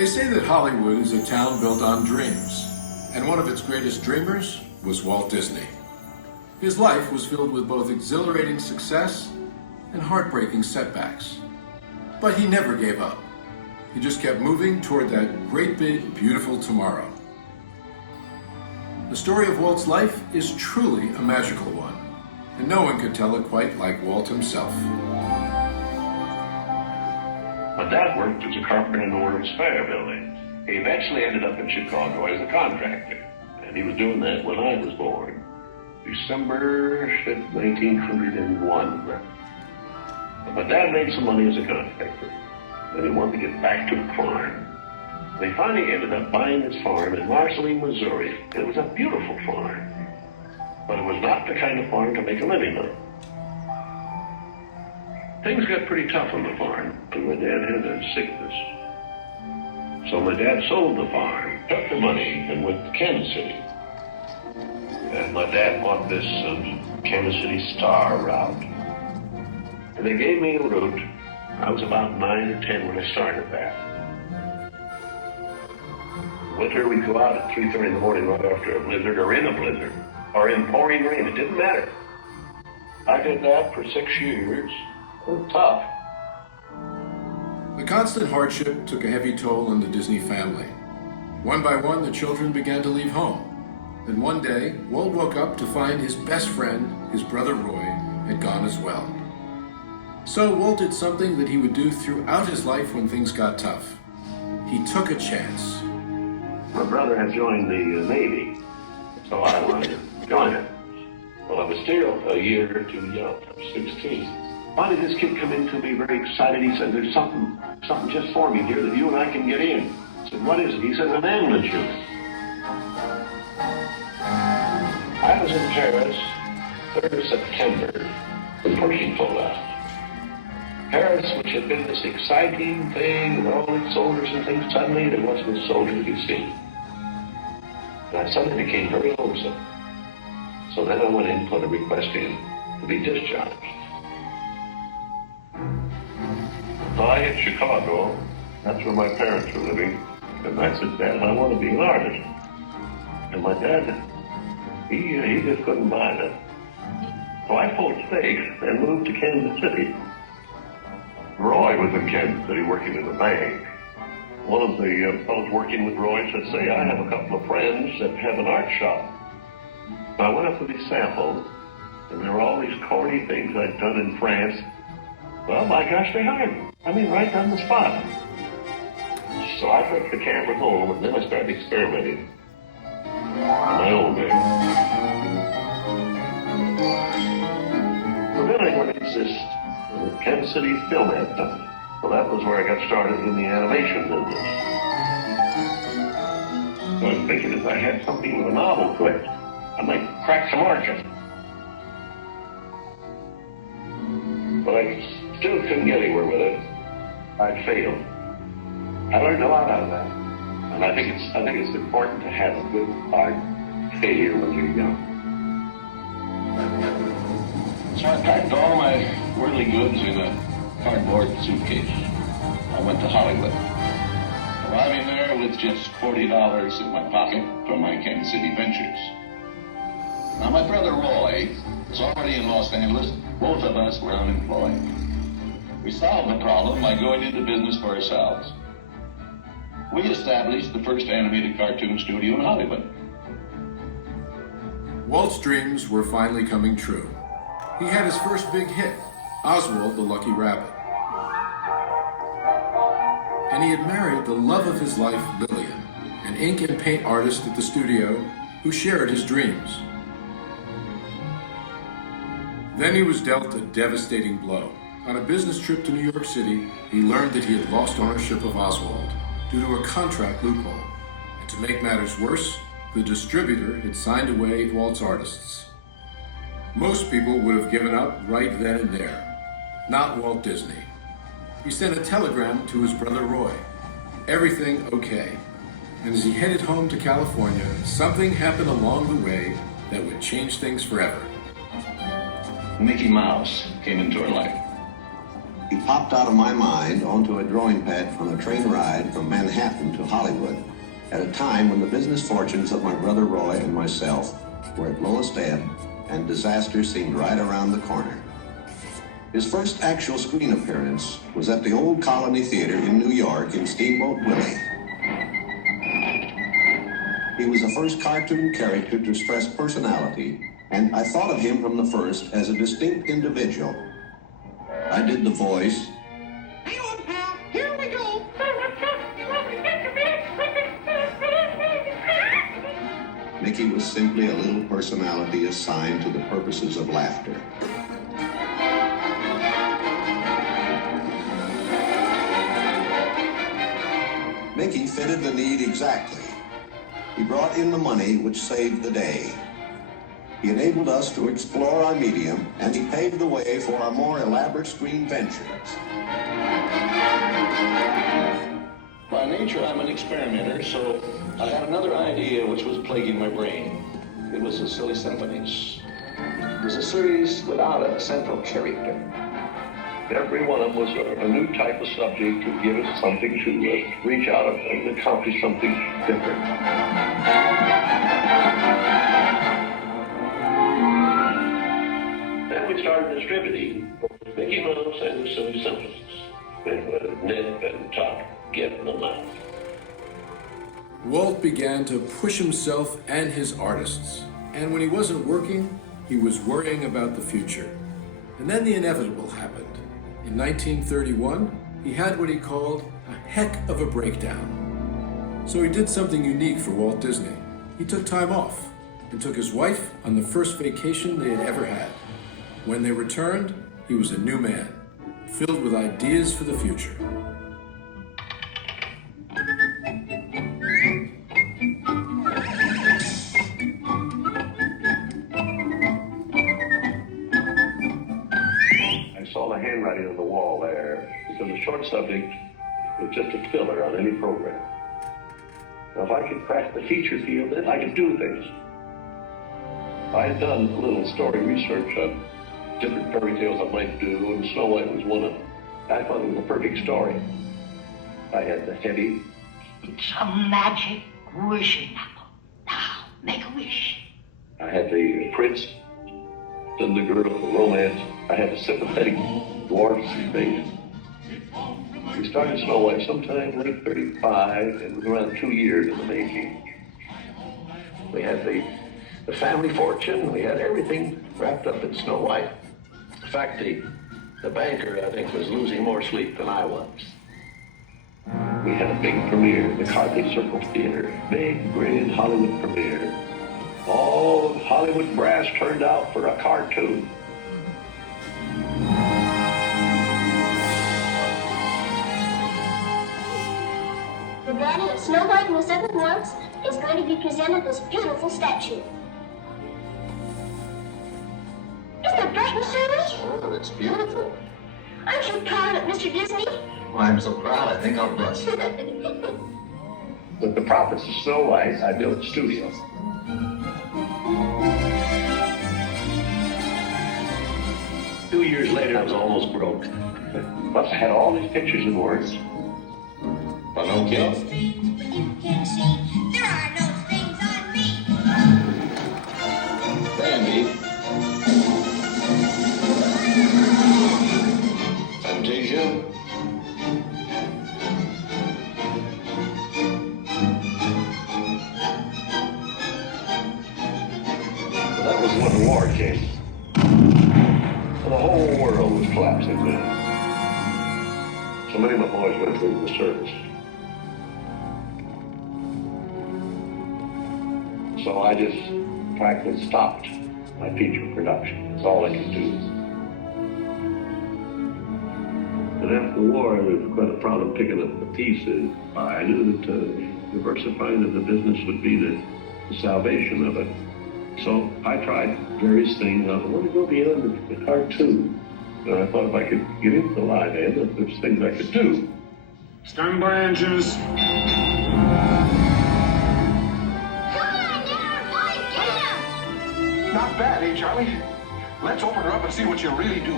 They say that Hollywood is a town built on dreams, and one of its greatest dreamers was Walt Disney. His life was filled with both exhilarating success and heartbreaking setbacks. But he never gave up. He just kept moving toward that great big, beautiful tomorrow. The story of Walt's life is truly a magical one, and no one could tell it quite like Walt himself. My dad worked as a carpenter in the World's Fair building. He eventually ended up in Chicago as a contractor, and he was doing that when I was born, December 5th, 1901. But my dad made some money as a contractor, and he wanted to get back to the farm. They finally ended up buying this farm in Marceline, Missouri. It was a beautiful farm, but it was not the kind of farm to make a living on. Things got pretty tough on the farm, and my dad had a sickness. So my dad sold the farm, took the money, and went to Kansas City. And my dad bought this Kansas City Star route. And they gave me a route. I was about 9 or 10 when I started that. Winter, we'd go out at 3:30 in the morning right after a blizzard, or in a blizzard, or in pouring rain. It didn't matter. I did that for 6 years. It was tough. The constant hardship took a heavy toll on the Disney family. One by one, the children began to leave home. Then one day, Walt woke up to find his best friend, his brother Roy, had gone as well. So Walt did something that he would do throughout his life when things got tough. He took a chance. My brother had joined the Navy, so I wanted to join it. Well, I was still a year or two young. I was 16. Why did this kid come in to me very excited? He said, there's something just forming here that you and I can get in. I said, what is it? He said, an ambulance unit. I was in Paris, 3rd of September, when Pershing pulled out. Paris, which had been this exciting thing with all its soldiers and things, suddenly there wasn't a soldier to be seen. And I suddenly became very homesick. So then I went in and put a request in to be discharged. So I hit Chicago. That's where my parents were living. And I said, Dad, I want to be an artist. And my dad, he just couldn't buy that. So I pulled stakes and moved to Kansas City. Roy was in Kansas City working in a bank. One of the fellows working with Roy said, say, I have a couple of friends that have an art shop. So I went up with these samples, and there were all these corny things I'd done in France. Well, my gosh, they hired me. I mean, right on the spot. So I took the camera home, and then I started experimenting on my own there. So then I went into this Kansas City Film Ad Company. So that was where I got started in the animation business. So I was thinking if I had something with a novel to it, I might crack some margin. But I still couldn't get anywhere with it. I'd failed. I learned a lot out of that. And I think it's important to have a good art failure when you're young. So I packed all my worldly goods in a cardboard suitcase. I went to Hollywood, arriving there with just $40 in my pocket from my Kansas City ventures. Now, my brother Roy was already in Los Angeles. Both of us were unemployed. We solved the problem by going into business for ourselves. We established the first animated cartoon studio in Hollywood. Walt's dreams were finally coming true. He had his first big hit, Oswald the Lucky Rabbit. And he had married the love of his life, Lillian, an ink and paint artist at the studio who shared his dreams. Then he was dealt a devastating blow. On a business trip to New York City, he learned that he had lost ownership of Oswald due to a contract loophole. And to make matters worse, the distributor had signed away Walt's artists. Most people would have given up right then and there. Not Walt Disney. He sent a telegram to his brother Roy. Everything okay. And as he headed home to California, something happened along the way that would change things forever. Mickey Mouse came into our life. he popped out of my mind onto a drawing pad on a train ride from Manhattan to Hollywood at a time when the business fortunes of my brother Roy and myself were at lowest ebb and disaster seemed right around the corner. His first actual screen appearance was at the Old Colony Theater in New York in Steamboat Willie. He was the first cartoon character to stress personality, and I thought of him from the first as a distinct individual. I did the voice. Hang on, pal. Here we go. Mickey was simply a little personality assigned to the purposes of laughter. Mickey fitted the need exactly. He brought in the money which saved the day. He enabled us to explore our medium, and he paved the way for our more elaborate screen ventures. By nature, I'm an experimenter, so I had another idea which was plaguing my brain. It was the Silly Symphonies. It was a series without a central character. Every one of them was a new type of subject to give us something to reach out and accomplish something different. Then we started distributing Mickey Mouse and the Silly Symphonies. And Nip and Tuck getting them out. Walt began to push himself and his artists, and when he wasn't working, he was worrying about the future. And then the inevitable happened. In 1931, he had what he called a heck of a breakdown. So he did something unique for Walt Disney. He took time off and took his wife on the first vacation they had ever had. When they returned, he was a new man, filled with ideas for the future. Handwriting on the wall there, because the short subject was just a filler on any program. Now, if I could crack the feature field, then I could do things. I had done a little story research on different fairy tales I might do, and Snow White was one of them. I thought it was a perfect story. I had the heavy. It's a magic wishing apple. Now, make a wish. I had the prince and the girl, the romance. I had a sympathetic dwarf face. We started Snow White sometime late 35, and it was around 2 years in the making. We had the family fortune, we had everything wrapped up in Snow White. In fact, the banker, I think, was losing more sleep than I was. We had a big premiere, the Carthay Circle Theater, big, grand Hollywood premiere. All of Hollywood brass turned out for a cartoon. The Daddy of Snow White and the Seven Dwarfs is going to be presented this beautiful statue. Isn't it bright and shiny? Oh, it's beautiful. Aren't you proud of it, Mr. Disney? Oh, I'm so proud, I think I'll bust. With the profits of Snow White, I built a studio. Two years later, I was almost broke. Plus, I had all these pictures and words. Pinocchio? There are no things on me. Bambi? Fantasia? Well, that was when the war came. The whole world was collapsing then. So many of my boys went through the service. So I just practically stopped my feature production. That's all I could do. And after the war, it was quite a problem picking up the pieces. I knew that diversifying of the business would be the salvation of it. So I tried various things. I wanted to go beyond the cartoon. And I thought if I could get into the live end, that there's things I could do. Stand by, engines. Not bad, eh, Charlie? Let's open her up and see what you really do.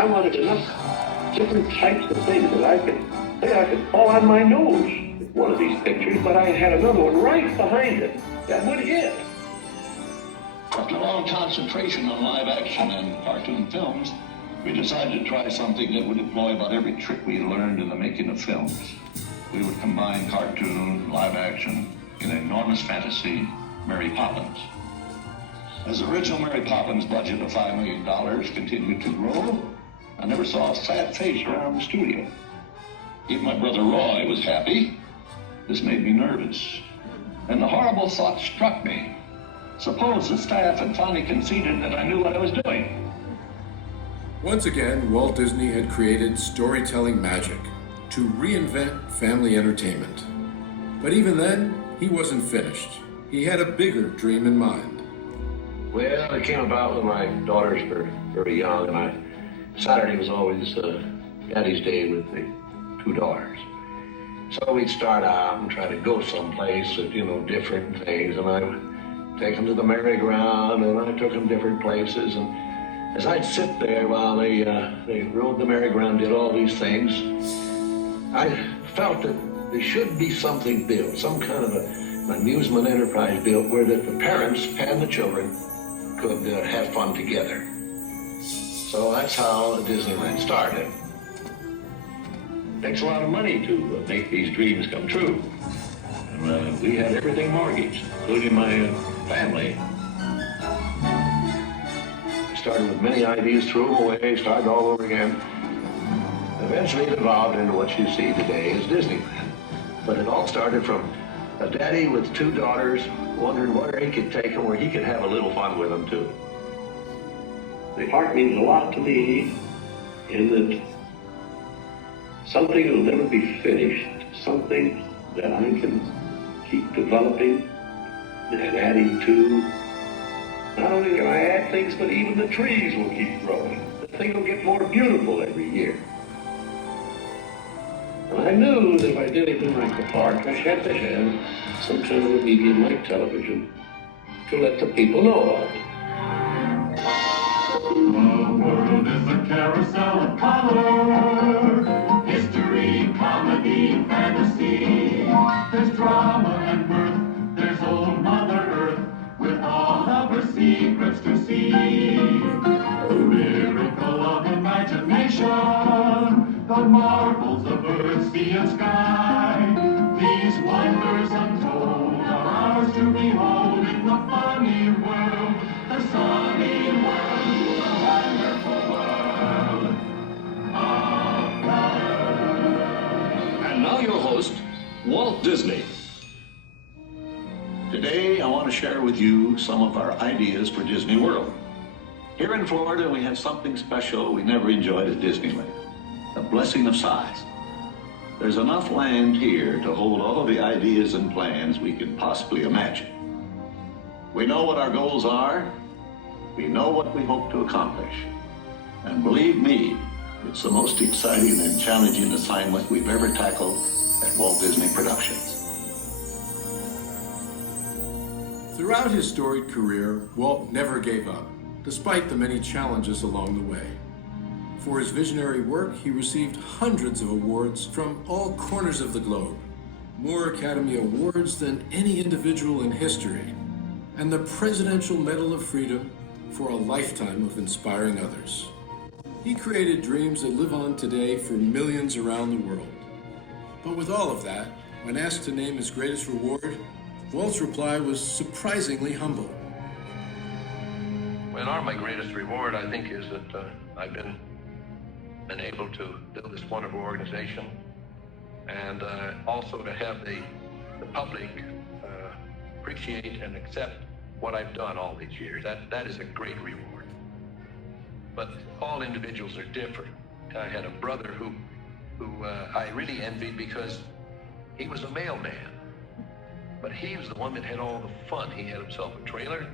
I wanted enough different types of things that I could fall on my nose with one of these pictures, but I had another one right behind it that would hit. After a long concentration on live action and cartoon films, we decided to try something that would employ about every trick we learned in the making of films. We would combine cartoon, live action, in enormous fantasy, Mary Poppins. As the original Mary Poppins budget of $5 million continued to grow, I never saw a sad face around the studio. Even my brother Roy was happy. This made me nervous. And the horrible thought struck me. Suppose the staff had finally conceded that I knew what I was doing. Once again, Walt Disney had created storytelling magic to reinvent family entertainment. But even then, he wasn't finished. He had a bigger dream in mind. Well, it came about when my daughters were very young, and Saturday was always Daddy's Day with the two daughters. So we'd start out and try to go someplace with, different things, and I would take them to the merry-go-round, and I took them different places, and as I'd sit there while they rode the merry-go-round, did all these things, I felt that there should be something built, some kind of an amusement enterprise built where that the parents and the children could have fun together. So that's how Disneyland started. It takes a lot of money to make these dreams come true. And we had everything mortgaged, including my family. I started with many ideas, threw them away, started all over again. Eventually it evolved into what you see today as Disneyland. But it all started from a daddy with two daughters wondering where he could take them, where he could have a little fun with them too. The park means a lot to me in that something that will never be finished, something that I can keep developing and adding to. Not only can I add things, but even the trees will keep growing. The thing will get more beautiful every year. And I knew that if I did anything like the park, I had to have some kind of a medium like television to let the people know about it. The world is a carousel of color, history, comedy, fantasy. There's drama and mirth, there's old Mother Earth, with all of her secrets to see. The miracle of imagination, the marvels of earth, sea, and sky. These wonders untold are ours to behold in the funny world, the sunny world, the wonderful world of color. And now your host, Walt Disney. Today, I want to share with you some of our ideas for Disney World. Here in Florida, we have something special we never enjoyed at Disneyland, the blessing of size. There's enough land here to hold all the ideas and plans we can possibly imagine. We know what our goals are. We know what we hope to accomplish. And believe me, it's the most exciting and challenging assignment we've ever tackled at Walt Disney Productions. Throughout his storied career, Walt never gave up, despite the many challenges along the way. For his visionary work, he received hundreds of awards from all corners of the globe, more Academy Awards than any individual in history, and the Presidential Medal of Freedom for a lifetime of inspiring others. He created dreams that live on today for millions around the world. But with all of that, when asked to name his greatest reward, Walt's reply was surprisingly humble. Well, my greatest reward, I think, is that I've been able to build this wonderful organization, and also to have the public appreciate and accept what I've done all these years. That is a great reward. But all individuals are different. I had a brother who I really envied because he was a mailman, but he was the one that had all the fun. He had himself a trailer,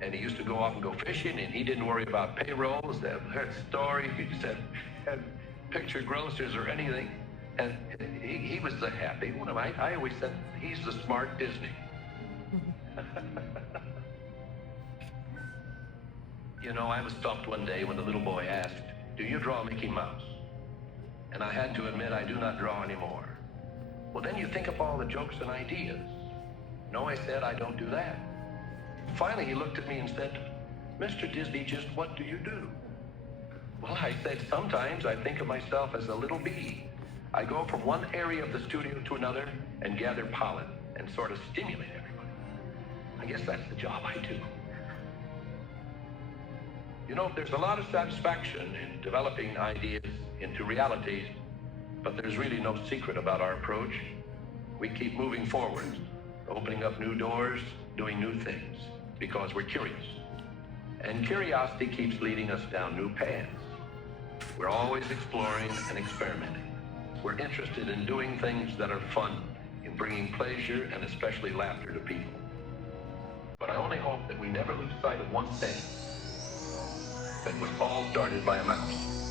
and he used to go off and go fishing, and he didn't worry about payrolls, that story. He just had picture grocers or anything, and he was the happy one. I always said he's the smart Disney. You know, I was stumped one day when the little boy asked, "Do you draw Mickey Mouse?" And I had to admit I do not draw anymore. "Well, then you think up all the jokes and ideas." "No," I said, "I don't do that." Finally, he looked at me and said, "Mr. Disney, just what do you do?" Well, I said, "Sometimes I think of myself as a little bee. I go from one area of the studio to another and gather pollen and sort of stimulate everybody. I guess that's the job I do." You know, there's a lot of satisfaction in developing ideas into realities, but there's really no secret about our approach. We keep moving forward, opening up new doors, doing new things, because we're curious. And curiosity keeps leading us down new paths. We're always exploring and experimenting. We're interested in doing things that are fun, in bringing pleasure and especially laughter to people. But I only hope that we never lose sight of one thing, that was all started by a mouse.